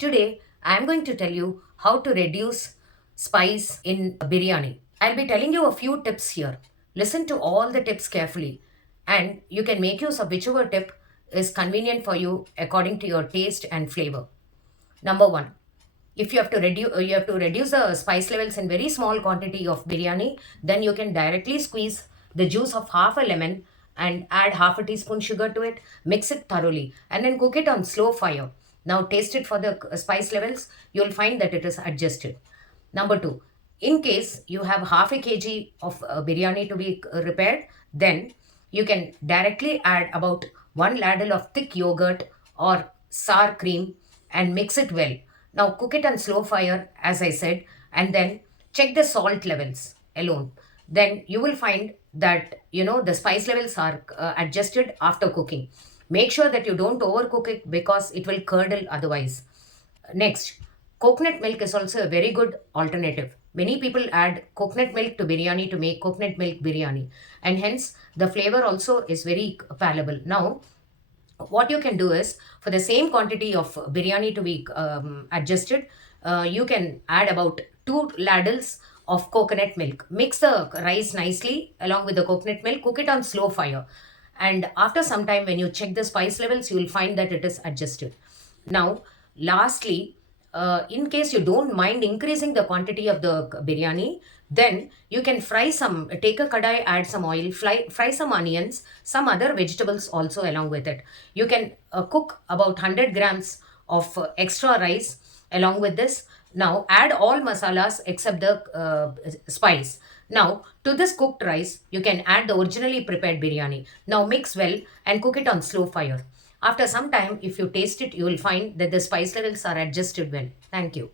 Today, I am going to tell you how to reduce spice in biryani. I'll be telling you a few tips here. Listen to all the tips carefully, and you can make use of whichever tip is convenient for you according to your taste and flavor. Number one, if you have to reduce the spice levels in very small quantity of biryani, then you can directly squeeze the juice of half a lemon and add half a teaspoon sugar to it, mix it thoroughly, and then cook it on slow fire. Now taste it for the spice levels. You'll find that it is adjusted. Number two, in case you have half a kg of biryani to be repaired, then you can directly add about one ladle of thick yogurt or sour cream and mix it well. Now cook it on slow fire, as I said, and then check the salt levels alone. Then you will find that the spice levels are adjusted after cooking. Make sure that you don't overcook it because it will curdle otherwise. Next, coconut milk is also a very good alternative. Many people add coconut milk to biryani to make coconut milk biryani, and hence the flavor also is very palatable. Now, what you can do is for the same quantity of biryani to be adjusted, you can add about two ladles of coconut milk. Mix the rice nicely along with the coconut milk, cook it on slow fire, and after some time when you check the spice levels, you will find that it is adjusted. Now, lastly, in case you don't mind increasing the quantity of the biryani, then you can take a kadai, add some oil, fry some onions, some other vegetables also along with it. You can cook about 100 grams of extra rice along with this. Now add all masalas except the spice. Now to this cooked rice, you can add the originally prepared biryani. Now mix well and cook it on slow fire. After some time, if you taste it, you will find that the spice levels are adjusted well. Thank you.